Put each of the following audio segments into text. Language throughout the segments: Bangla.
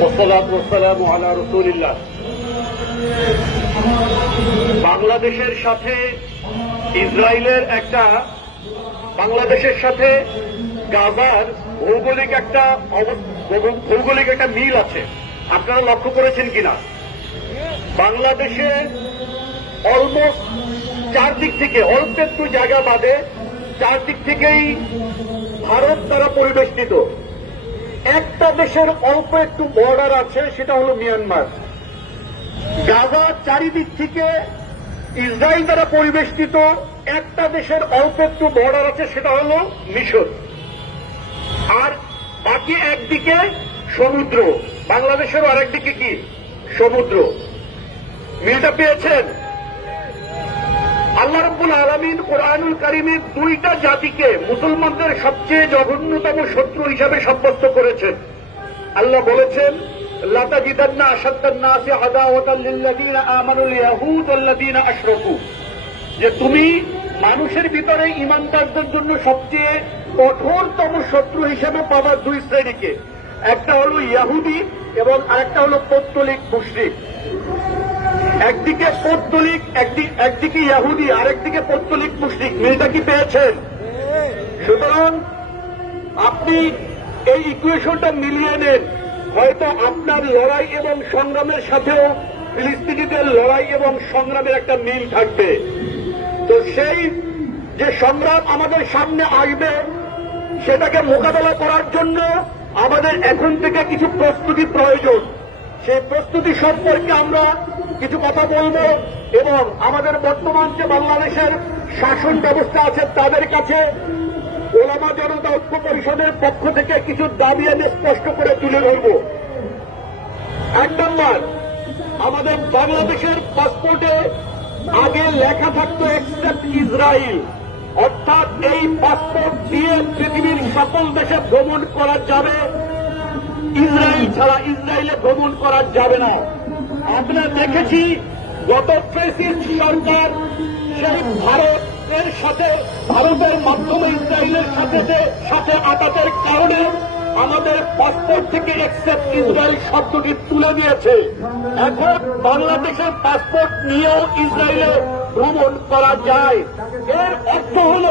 والصلاة والسلام على رسول الله। বাংলাদেশের সাথে ইসরায়েলের বাংলাদেশের সাথে গাজার ভৌগোলিক একটা মিল আছে। আপনারা লক্ষ্য করেছেন কিনা? বাংলাদেশে অলমোস্ট চারদিক থেকে, অল্প একটু জায়গা বাদে চারদিক থেকেই ভারত দ্বারা পরিবেষ্টিত। একটা দেশের অল্প একটু বর্ডার আছে, সেটা হলো মিয়ানমার। গাজা চারিদিক থেকে ইসরায়েল দ্বারা পরিবেষ্টিত একটা দেশের অল্প একটু বর্ডার আছে, সেটা হলো মিশর। আর বাকি একদিকে সমুদ্র, বাংলাদেশেরও আরেকদিকে কি সমুদ্র। মিলটা পেয়েছেন? আল্লাহ রাব্বুল আলামিন কোরআনুল কারীমে দুইটা জাতিকে মুসলমানদের সবচেয়ে জঘন্যতম শত্রু হিসাবে সাব্যস্ত করেছেন। আল্লাহ বলেছেন, লাতাজিদান্না আশাদ্দান নাসি আদাওয়াতাল লিল্লাযীনা আমানুল ইয়াহুদ ওয়াল্লাযীনা আশরাকু, যে তুমি মানুষের ভিতরে ঈমানদারদের জন্য সবচেয়ে কঠোরতম শত্রু হিসেবে পাবা দুই শ্রেণীকে। একটা হলো ইহুদি এবং আরেকটা হলো পৌত্তলিক মুশরিক। একদিকে পৌত্তলিক, একদিকে ইহুদি, আরেকদিকে পৌত্তলিক মুশরিক। মিলটা কি পেয়েছেন? সুতরাং আপনি এই ইকুয়েশনটা মিলিয়ে নেন। হয়তো আপনার লড়াই এবং সংগ্রামের সাথেও ফিলিস্তিনিদের লড়াই এবং সংগ্রামের একটা মিল থাকবে। তো সেই যে সংগ্রাম আমাদের সামনে আসবে, সেটাকে মোকাবেলা করার জন্য আমাদের এখন থেকে কিছু প্রস্তুতি প্রয়োজন। সেই প্রস্তুতি সম্পর্কে আমরা কিছু কথা বলবো এবং আমাদের বর্তমান যে বাংলাদেশের শাসন ব্যবস্থা আছে তাদের কাছে ওলামা জনতা ঐক্য পরিষদের পক্ষ থেকে কিছু দাবি আমি স্পষ্ট করে তুলে ধরব। 1 নম্বর, আমাদের বাংলাদেশের পাসপোর্টে আগে লেখা থাকতো এক্সেপ্ট ইসরায়েল, অর্থাৎ এই পাসপোর্ট দিয়ে পৃথিবীর সকল দেশে ভ্রমণ করা যাবে, ইসরায়েল ছাড়া ইসরায়েলে ভ্রমণ করা যাবে না। আমরা দেখেছি গত ফ্যাসিস্ট সরকার সেই ভারতের মাধ্যমে ইসরায়েলের সাথে আঘাতের কারণে আমাদের পাসপোর্ট থেকে এক্সেপ্ট ইসরায়েল শব্দটি তুলে দিয়েছে। এখন বাংলাদেশের পাসপোর্ট নিয়েও ইসরায়েলে ভ্রমণ করা যায়। এর অর্থ হল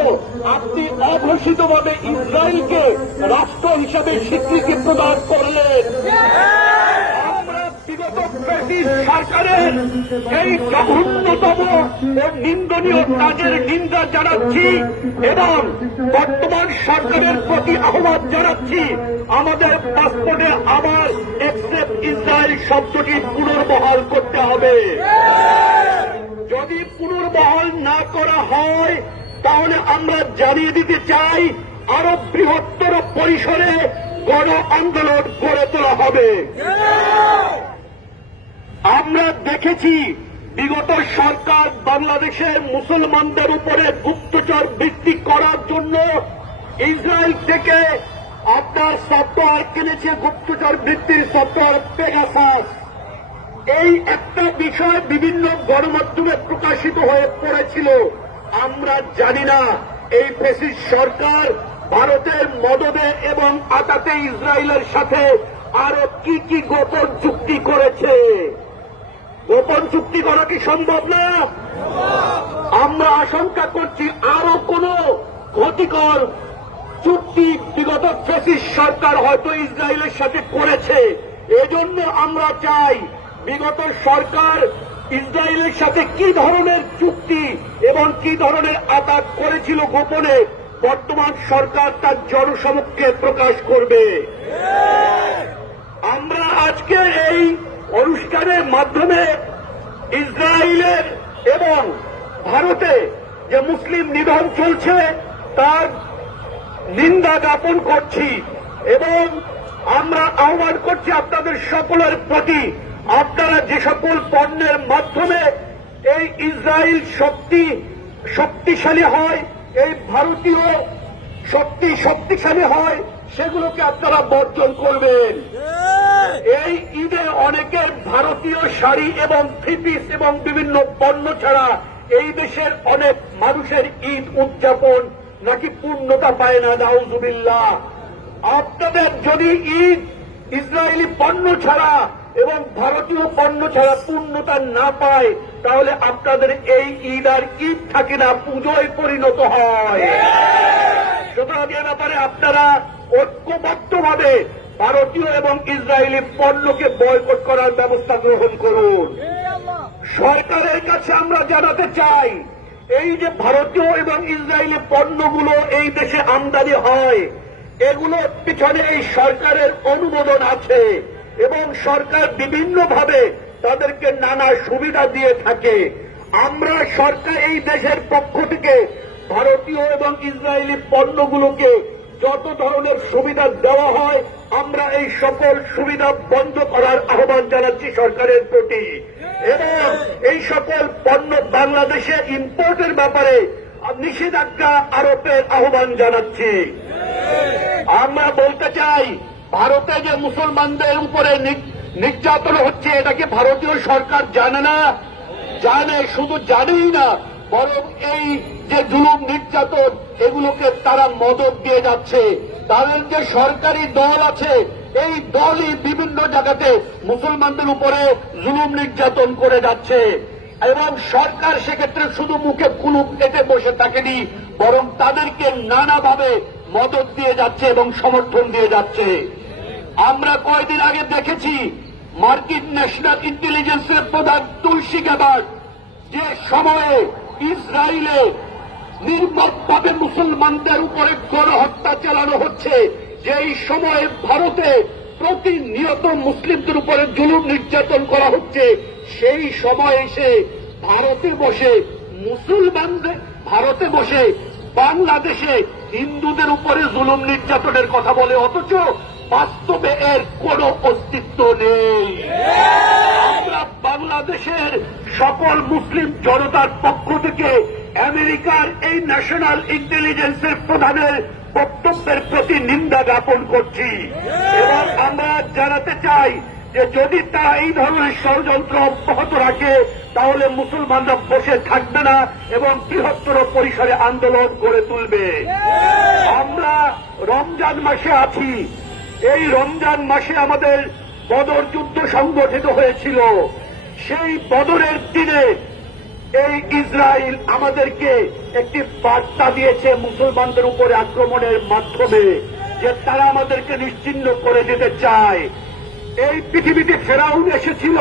আপনি অঘোষিতভাবে ইসরায়েলকে রাষ্ট্র হিসাবে স্বীকৃতি প্রদান করলেন। সরকারের এই জঘন্যতম ও নিন্দনীয় কাজের নিন্দা জানাচ্ছি এবং বর্তমান সরকারের প্রতি আহ্বান জানাচ্ছি, আমাদের পাসপোর্টে আবার এক্সেপ্ট ইসরায়েল শব্দটি পুনর্বহাল করতে হবে। যদি পুনর্বহাল না করা হয়, তাহলে আমরা জানিয়ে দিতে চাই আরো বৃহত্তর পরিসরে গণ আন্দোলন গড়ে তোলা হবে। আমরা দেখেছি বিগত সরকার বাংলাদেশের মুসলমানদের উপরে গুপ্তচর বৃত্তি করার জন্য ইসরায়েল থেকে আপনার সফটওয়্যার কিনেছে, গুপ্তচর বৃত্তির সফটওয়্যার পেগাসাস। এই একটা বিষয় বিভিন্ন গণমাধ্যমে প্রকাশিত হয়ে পড়েছিল। আমরা জানি না এই ফ্যাসিস্ট সরকার ভারতের মদদে এবং আতাতে ইসরায়েলের সাথে আরো কি কি গোপন চুক্তি করেছে। গোপন চুক্তি করা কি সম্ভব না? আমরা আশঙ্কা করছি আরো কোন ক্ষতিকর চুক্তি বিগত ফ্যাসিস্ট সরকার হয়তো ইসরায়েলের সাথে করেছে। এজন্য আমরা চাই বিগত সরকার ইসরায়েলের সাথে কি ধরনের চুক্তি এবং কি ধরনের আঘাত করেছিল গোপনে, বর্তমান সরকার তার জনসমক্ষে প্রকাশ করবে। আমরা আজকে এই অনুষ্ঠানের মাধ্যমে ইসরায়েলের এবং ভারতে যে মুসলিম নিধন চলছে তার নিন্দা জ্ঞাপন করছি এবং আমরা আহ্বান করছি আপনাদের সকলের প্রতি, আপনারা যে সকল পণ্যের মাধ্যমে এই ইসরায়েল শক্তিশালী হয়, এই ভারতীয় শক্তিশালী হয়, সেগুলোকে আপনারা বর্জন করবেন। এই ঈদে অনেকের ভারতীয় শাড়ি এবং থ্রি পিস এবং বিভিন্ন পণ্য ছাড়া এই দেশের অনেক মানুষের ঈদ উদযাপন নাকি পূর্ণতা পায় না। নাউজুবিল্লাহ। আপনাদের যদি ঈদ ইসরায়েলি পণ্য ছাড়া এবং ভারতীয় পণ্য ছাড়া পূর্ণতা না পায়, তাহলে আপনাদের এই ঈদ আর ঈদ থাকে না, পুজোয় পরিণত হয়। সুতরাং এ ব্যাপারে আপনারা ঐক্যবদ্ধভাবে ভারতীয় এবং ইসরায়েলি পণ্যকে বয়কট করার ব্যবস্থা গ্রহণ করুন। সরকারের কাছে আমরা জানাতে চাই, এই যে ভারতীয় এবং ইসরায়েলি পণ্যগুলো এই দেশে আমদানি হয়, এগুলোর পিছনে এই সরকারের অনুমোদন আছে এবং সরকার বিভিন্নভাবে তাদেরকে নানা সুবিধা দিয়ে থাকে। আমরা সরকার এই দেশের পক্ষ থেকে ভারতীয় এবং ইসরায়েলি পণ্যগুলোকে যত ধরনের সুবিধা দেওয়া হয়, আমরা এই সকল সুবিধা বন্ধ করার আহ্বান জানাচ্ছি সরকারের প্রতি এবং এই সকল পণ্য বাংলাদেশে ইম্পোর্টের ব্যাপারে নিষেধাজ্ঞা আরোপের আহ্বান জানাচ্ছি। আমরা বলতে চাই, ভারতে যে মুসলমানদের উপরে নির্যাতন হচ্ছে, এটাকে ভারতীয় সরকার জানে না? জানে, শুধু জানেই না, বরং এই যে জুলুম নির্যাতন এগুলোকে তারা মদত দিয়ে যাচ্ছে। তাদের যে সরকারি দল আছে, এই দলই বিভিন্ন জায়গাতে মুসলমানদের উপরে জুলুম নির্যাতন করে যাচ্ছে এবং সরকার সেক্ষেত্রে শুধু মুখে কুলুপ পেতে বসে থাকেনি, বরং তাদেরকে নানাভাবে মদত দিয়ে যাচ্ছে এবং সমর্থন দিয়ে যাচ্ছে। আমরা কয়েকদিন আগে দেখেছি মার্কিন ন্যাশনাল ইন্টেলিজেন্সের প্রধান তুলসী গ্যাবার্ড যে সময়ে ইসরায়েলে নির্মমভাবে মুসলমানদের উপরে গণহত্যা চালানো হচ্ছে, যেই সময়ে ভারতে প্রতিনিয়ত মুসলিমদের উপরে জুলুম নির্যাতন করা হচ্ছে, সেই সময় এসে ভারতে বসে বাংলাদেশে হিন্দুদের উপরে জুলুম নির্যাতনের কথা বলে, অথচ বাস্তবে এর কোন অস্তিত্ব নেই। আমরা বাংলাদেশের সকল মুসলিম জনতার পক্ষ থেকে আমেরিকার এই ন্যাশনাল ইন্টেলিজেন্সের প্রধানের বক্তব্যের প্রতি নিন্দা জ্ঞাপন করছি এবং আমরা জানাতে চাই যে যদি তারা এই ধরনের ষড়যন্ত্র অব্যাহত রাখে, তাহলে মুসলমানরা বসে থাকবে না এবং বৃহত্তর পরিসরে আন্দোলন গড়ে তুলবে। আমরা রমজান মাসে আছি, এই রমজান মাসে আমাদের বদর যুদ্ধ সংগঠিত হয়েছিল। সেই বদরের দিনে এই ইসরায়েল আমাদেরকে একটি বার্তা দিয়েছে মুসলমানদের উপরে আক্রমণের মাধ্যমে, যে তারা আমাদেরকে নিশ্চিহ্ন করে দিতে চায়। এই পৃথিবীতে ফেরাউন এসেছিল,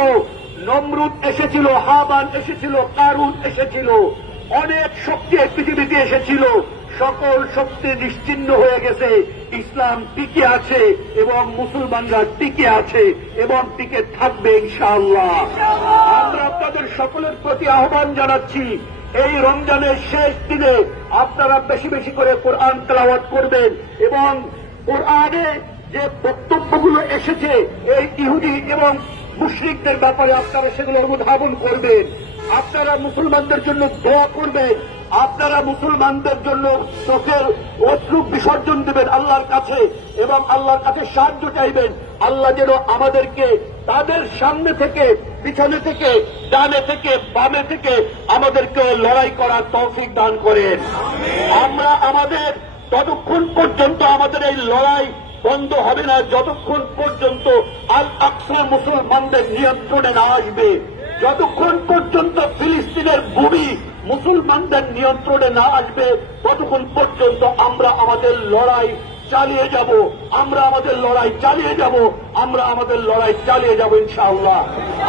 নমরুদ এসেছিল, হামান এসেছিল, কারুন এসেছিল, অনেক শক্তি এই পৃথিবীতে এসেছিল। সকল শক্তি নিশ্চিহ্ন হয়ে গেছে, ইসলাম টিকে আছে এবং মুসলমানরা টিকে আছে এবং টিকে থাকবে ইনশাআল্লাহ। আমরা আপনাদের সকলের প্রতি আহ্বান জানাচ্ছি, এই রমজানের শেষ দিনে আপনারা বেশি বেশি করে কোরআন তেলাওয়াত করবেন এবং কোরআনে যে বক্তব্যগুলো এসেছে এই ইহুদি এবং মুশরিকদের ব্যাপারে আপনারা সেগুলো অনুধাবন করবেন। আপনারা মুসলমানদের জন্য দোয়া করবেন, আপনারা মুসলমানদের জন্য চোখের অশ্রু বিসর্জন দেবেন আল্লাহর কাছে এবং আল্লাহর কাছে সাহায্য চাইবেন। আল্লাহ যেন আমাদেরকে তাদের সামনে থেকে, পিছনে থেকে, ডানে থেকে, বামে থেকে আমাদেরকে লড়াই করার তৌফিক দান করেন। আমরা আমাদের ততক্ষণ পর্যন্ত আমাদের এই লড়াই বন্ধ হবে না যতক্ষণ পর্যন্ত আল আকসা মুসলমানদের নিয়ন্ত্রণে না আসবে, যতক্ষণ পর্যন্ত ফিলিস্তিনের ভূমি মুসলমানদের নিয়ন্ত্রণে না আসবে, ততক্ষণ পর্যন্ত আমরা আমাদের লড়াই চালিয়ে যাব, আমরা আমাদের লড়াই চালিয়ে যাব, আমরা আমাদের লড়াই চালিয়ে যাব ইনশাআল্লাহ।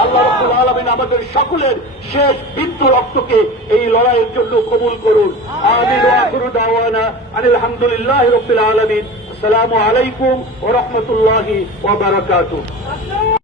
আল্লাহ রাব্বুল আলামিন আমাদের সকলের শেষ বিন্দু রক্তকে এই লড়াইয়ের জন্য কবুল করুন। আমিন ওয়া আখিরু দাওয়ানা আনিল হামদুলিল্লাহি রাব্বিল আলামিন। আসসালামু আলাইকুম ওয়া রাহমাতুল্লাহি ওয়া বারাকাতুহু।